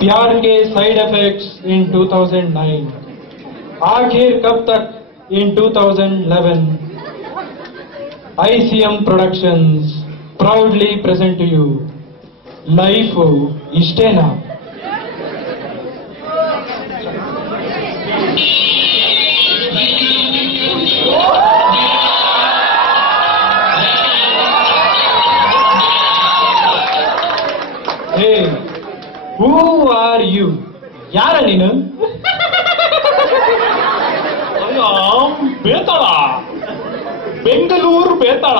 प्यार के side effects इन 2009, आखिर कब तक इन 2011. ICM Productions proudly present to you Life Ishtena. Hey, who are you? ಯಾರ ನೀನು? ಬೇತಾಳ, Bengaluru ಬೇತಾಳ.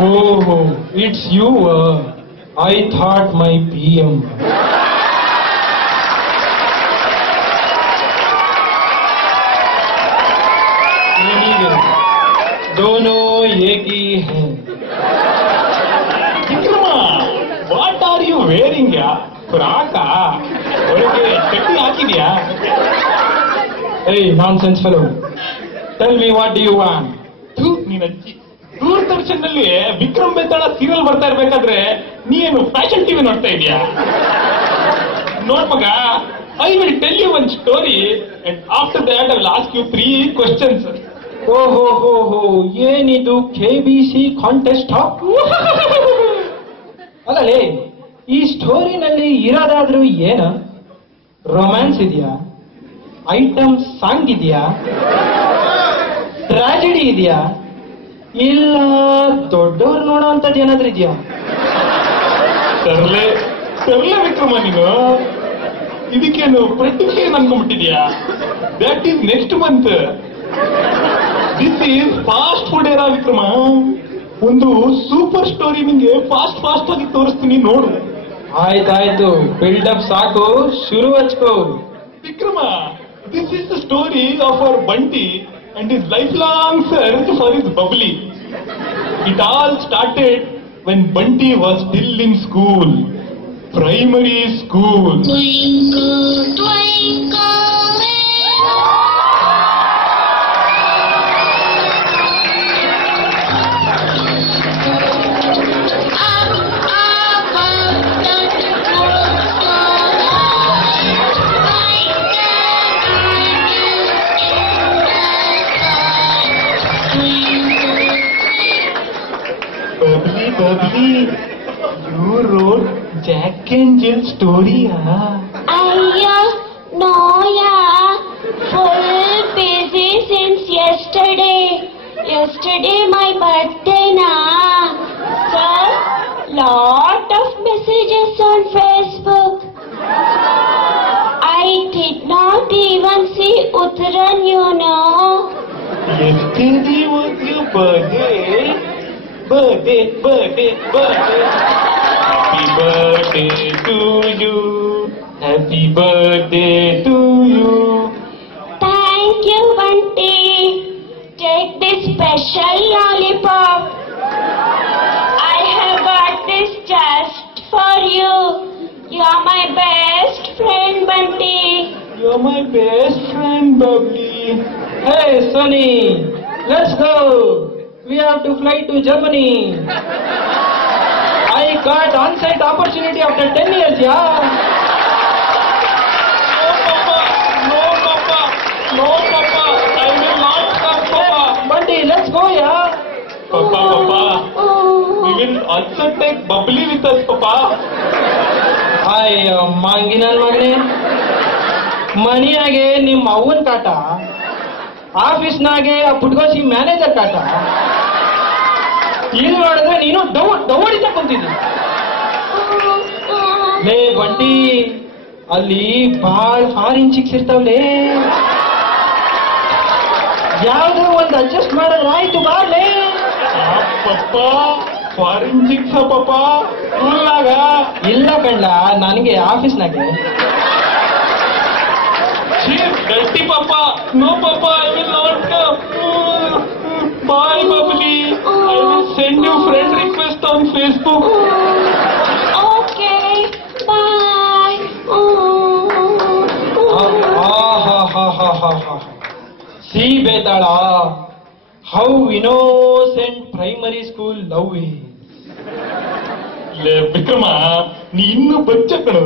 Oh, it's you. I thought my PM. Anyway, दोनों एक ही हैं. What are you wearing? ಫ್ರಾಕ ಒಳಗೆ chutney ಹಾಕಿದ್ಯಾ? Hey, nonsense fellow. Tell me, what do you want? ನೀನ್ ಅಜ್ಜಿ, ದೂರದರ್ಶನ್ ನಲ್ಲಿ ವಿಕ್ರಮ್ ಬೇತಾಳ ಸೀರಿಯಲ್ ಬರ್ತಾ ಇರ್ಬೇಕಾದ್ರೆ ನೀನು ಫ್ಯಾಷನ್ ಟಿವಿ ನೋಡ್ತಾ ಇದೀಯಾ? ನೋಡ್ ಮಗ, I will tell you one story and after that I will ask you 3 questions. ಓಹೋ, ಏನಿದು KBC ಕಾಂಟೆಸ್ಟ್? ಅಲ್ಲಲೇ, ಈ ಸ್ಟೋರಿನಲ್ಲಿ ಇರೋದಾದ್ರೂ ಏನ? ರೊಮ್ಯಾನ್ಸ್ ಇದೆಯಾ? ಐಟಮ್ ಸಾಂಗ್ ಇದೆಯಾ? ಟ್ರಾಜಿಡಿ ಇದೆಯಾ? ಇಲ್ಲ ದೊಡ್ಡವ್ರು ನೋಡೋ ಅಂತದ್ದು ಏನಾದ್ರೂ ಇದೆಯಾ? ಸರ್ಲೆ ವಿಕ್ರಮ, ನೀನು ಇದಕ್ಕೇನು ಪ್ರತಿಕ್ರಿಯೆ ಅನ್ಕೊಂಡ್ಬಿಟ್ಟಿದ್ಯಾ? That is next month. This is fast food era Vikrama. ಒಂದು ಸೂಪರ್ ಸ್ಟೋರಿ ನಿಂಗೆ ಫಾಸ್ಟ್ ಆಗಿ ತೋರಿಸ್ತೀನಿ, ನೋಡು. ಆಯ್ತಾಯ್ತು, ಬಿಲ್ಡಪ್ ಸಾಕು, ಶುರು ಹಚ್ಕೋ. Vikrama, this is the story of our Bunty and his life long search for his Bubbly. It all started when Bunty was still in school, primary school. Bubbly, you wrote Jack and Jill story, huh? No, full busy since yesterday. Yesterday my birthday, na. Sir, lot of messages on Facebook. I did not even see Uttaran, you know. Yesterday was your birthday. Birthday. Happy birthday to you. Happy birthday to you. Thank you, Bunty. Take this special lollipop. I have got this just for you. You are my best friend, Bunty. You're my best friend, Bubbly. Hey, Sonny, let's go. We have to fly to Germany. I got on-site opportunity after 10 years, yeah. No, Papa. I will not come, Papa. Bunty, let's go, yeah. Papa. We will also take Bubbly with us, Papa. ಮಾಂಗಿನ ಮಗನೇ, ಮನೆಯಾಗೆ ನಿಮ್ಮ ಅವ್ವನ ಕಾಟ, ಆಫೀಸ್ನಾಗೆ ಆ ಪುಟ್ಕೋಸಿ manager ಕಾಟ. ಇಲ್ಲಿ ನೋಡಿದ್ರೆ ನೀನು ಡೌಡಿತ ಕುಂತಿದ್ದಿ. ಲೇ ಬಂಟಿ, ಅಲ್ಲಿ ಬಾಳ್ ಫಾರಿನ್ ಚಿಕ್ಸ್ ಇರ್ತಾವಲೇ, ಯಾವ್ದು ಒಂದು ಅಡ್ಜಸ್ಟ್ ಮಾಡಿದ್ರೆ ಆಯ್ತು, ಬಾಡ್ಲೇ. ಪಪ್ಪ, ಫಾರಿನ್ ಚಿಕ್ಸ ಪಪ್ಪ? ಸ್ಕೂಲ್ನಾಗ ಇಲ್ಲ ಕಣ್ಲ, ನನಗೆ ಆಫೀಸ್ನಾಗೆ. ಡರ್ಟಿ ಪಾಪ. ನೋ ಪಾಪ, I will not come. Bye Babli, I will send you friend request on Facebook. Okay, bye. See, Betala, how innocent primary school love is. Vikrama ನೀ ಇನ್ನೂ ಬಚ್ಚ ಕಣು.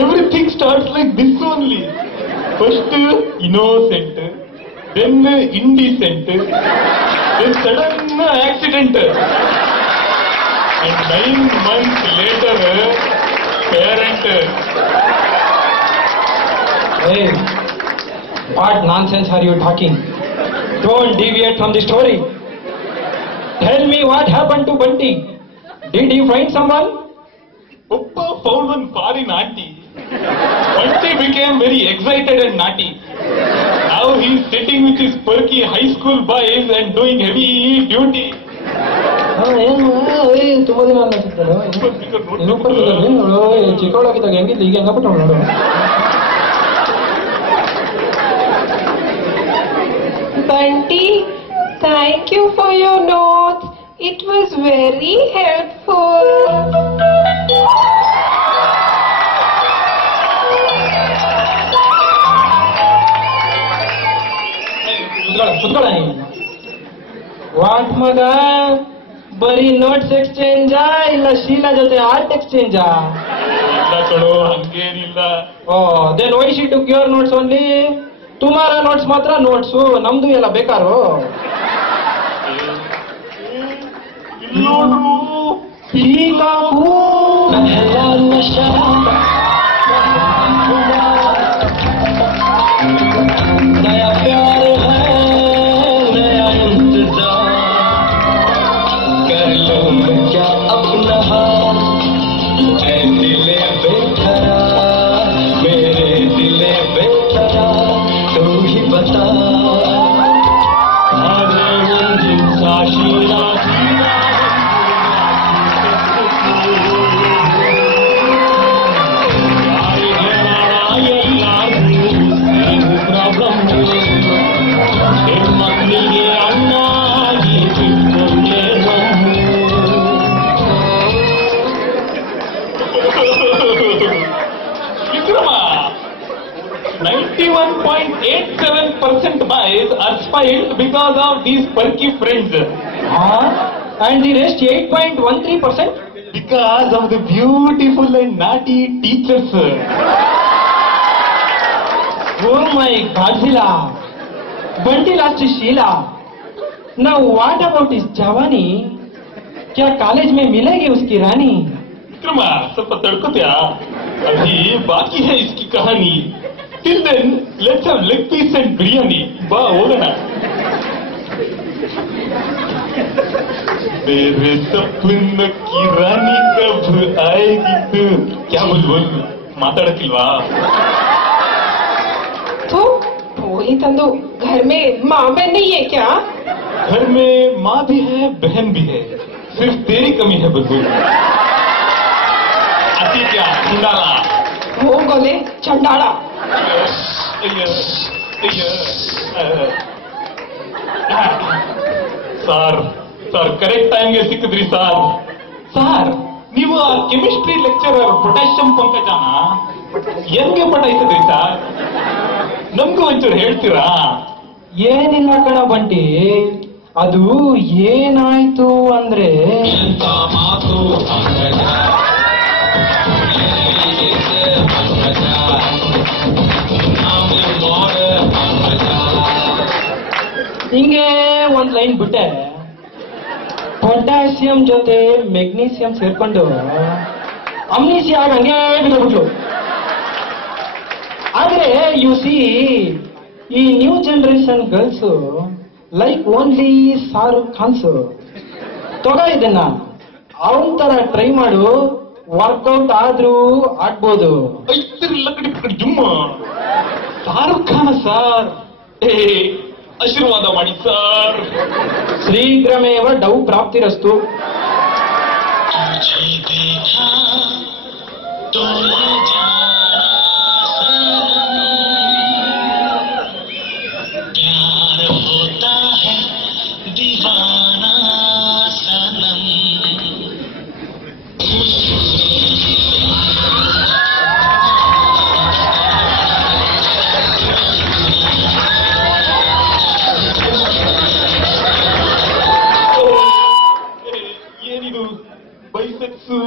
Everything starts like this only. First innocent, then indecent, then sudden accident, and 9 months later parent. Hey, what nonsense are you talking? Don't deviate from the story. Tell me what happened to Bunty. Did he find someone? Papa found one foreign auntie. Bunty became very excited and naughty. Now he is sitting with his perky high school boys and doing heavy duty. ತುಂಬಾ ದಿನ ನೋಡು, ಚಿಕ್ಕವಳಾಗಿದ್ದಾಗ ಹೆಂಗಿದ್ದು ಈಗ ಹೆಂಗಬಿಟ್ಟು ನೋಡು. Bunty, thank you for your notes. It was very helpful. What ಮಗ, ಬರೀ notes ಎಕ್ಸ್ಚೇಂಜಾ ಇಲ್ಲ ಶೀಲಾ ಜೊತೆ art ಎಕ್ಸ್ಚೇಂಜಾ? ಇಲ್ಲ ಕಣೋ, ಹಂಗೇನಿಲ್ಲ. Oh, then why she took your notes only? ತುಮಾರ ನೋಟ್ಸ್ ಮಾತ್ರ ನೋಟ್ಸು, ನಮ್ದು ಎಲ್ಲ ಬೇಕಾರು. ನೋಡ್ರು नया प्यार है, नया इंतजार, कर लो मैं क्या अपना हाल, ऐ दिले बेकरार, मेरे दिले बेकरार, तू ही बता. Sheela Vikrama, 91.87% boys are spoiled because of these perky friends. And the rest 8.13%? Because of the beautiful and naughty teachers. Oh my Godzilla! Bunty lost his Sheila. Now what about his Javani? क्या college में मिलेगी उसकी रानी? विक्रमा, ಸ್ವಲ್ಪ ತಡ್ಕೋತ್ಯಾ? अभी बाकी है इसकी कहानी. Till then, let's have leg piece and biryani. बा ಹೋಗೋಣ. मेरे सपन की रानी कब आएगी तू? क्या बोल माताಡಕ್ಕಿಲ್ವಾ? तो पूरी तंदू घर में माँ बहन नहीं है क्या? घर में माँ भी है, बहन भी है, सिर्फ तेरी कमी है बुलबुल. अति क्या चंडाला? वो गोले चंडाला. ಸರ್ ಕರೆಕ್ಟ್ ಟೈಮ್ಗೆ ಸಿಕ್ಕಿದ್ರಿ ಸರ್. ಸರ್, ನೀವು ಆ ಕೆಮಿಸ್ಟ್ರಿ ಲೆಕ್ಚರರ್ ಪೊಟ್ಯಾಷಿಯಂ ಪಂಕಜನ ಹೆಂಗೆ ಪಟಾಯಿಸಿದ್ರಿ ಸರ್? ನಮ್ಗೂ ಒಂಚೂರು ಹೇಳ್ತೀರಾ? ಏನಿಲ್ಲ ಕಣ ಬಂಟಿ, ಅದು ಏನಾಯ್ತು ಅಂದ್ರೆ ಹಿಂಗೆ ಒಂದ್ ಲೈನ್ ಬಿಟ್ಟೆ, ಪೊಟ್ಯಾಸಿಯಂ ಜೊತೆ ಮೆಗ್ನೀಸಿಯಂ ಸೇರ್ಕೊಂಡು ಅಮ್ನೀಸಿಯಾ ಆಗಿ ಹಂಗೆ ಬಿಟ್ಬಿಟ್ಲು. ಆದ್ರೆ ಯು ಸಿ, ಈ new generation girls like only Shahrukh Khans. ತಗೋ ಇದನ್ನ, ಅವನ್ ತರ ಟ್ರೈ ಮಾಡು, ವರ್ಕೌಟ್ ಆದ್ರೂ ಆಗ್ಬೋದು. ಜುಮ್ಮ ಶಾರುಖ್ ಖಾನ್ ಸರ್, ಆಶೀರ್ವಾದ ಮಾಡಿ ಸರ್. ಶ್ರೀಘ್ರಮೇವ ಡೌ ಪ್ರಾಪ್ತಿರಸ್ತು. ಏನಿದು ಬೈಸೆಕ್ಸು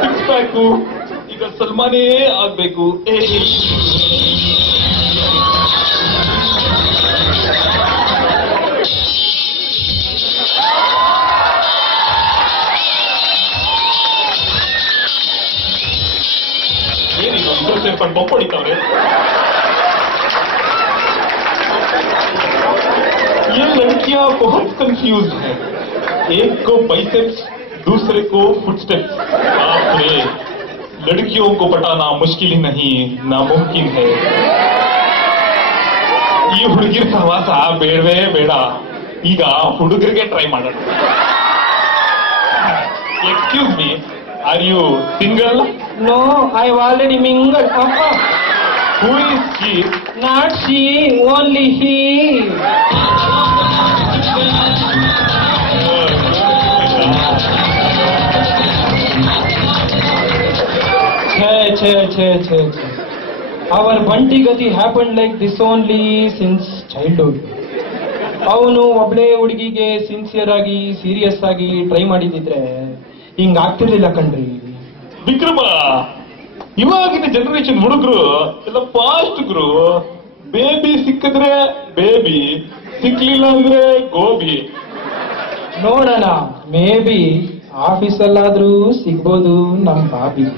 ಸಿಕ್ಸ್ ಪ್ಯಾಕು ಈಗ ಸಲ್ಮಾನೇ ಆಗ್ಬೇಕು. ಏನಿದು ಇಬ್ಬರು ಸೇರ್ಕೊಂಡು ಬೊಪ್ಪ ಹೊಡಿತಾವ್ರೆ. ये लड़कियां बहुत कंफ्यूज हैं. एक को बाइसेप्स, दूसरे को फुटस्टेप्स. बाप रे, लड़कियों को पटाना मुश्किल ही नहीं, नामुमकिन है. ಈ ಹುಡುಗಿರ ಸಹವಾಸ ಬೇಡವೇ ಬೇಡ. ಈಗ ಹುಡುಗರಿಗೆ ಟ್ರೈ ಮಾಡೋಣ. Excuse me, are you single? No, I've already mingled. Who is she? Not she, only he. Che. Our Bunty Gati happened like this only since childhood. ಅವನು ಒಬ್ಳೆ ಹುಡುಗಿಗೆ ಸಿನ್ಸಿಯರ್ ಆಗಿ ಸೀರಿಯಸ್ ಆಗಿ ಟ್ರೈ ಮಾಡಿದಿದ್ರೆ ಹಿಂಗ ಆಗ್ತಿರ್ಲಿಲ್ಲ ಕಣ್ರಿ. ವಿಕ್ರಮ, ಇವಾಗಿನ ಜನರೇಷನ್ ಹುಡುಗರು ಎಲ್ಲ ಫಾಸ್ಟ್ ಗುರು. ಬೇಬಿ ಸಿಕ್ಕಿದ್ರೆ ಬೇಬಿ, ಸಿಕ್ಲಿಲ್ಲ ಅಂದ್ರೆ ಗೋಬಿ. ನೋಡೋಣ, ಮೇ ಬಿ ಆಫೀಸಲ್ಲಾದ್ರೂ ಸಿಗ್ಬೋದು ನಮ್ ಬಾಬಿ.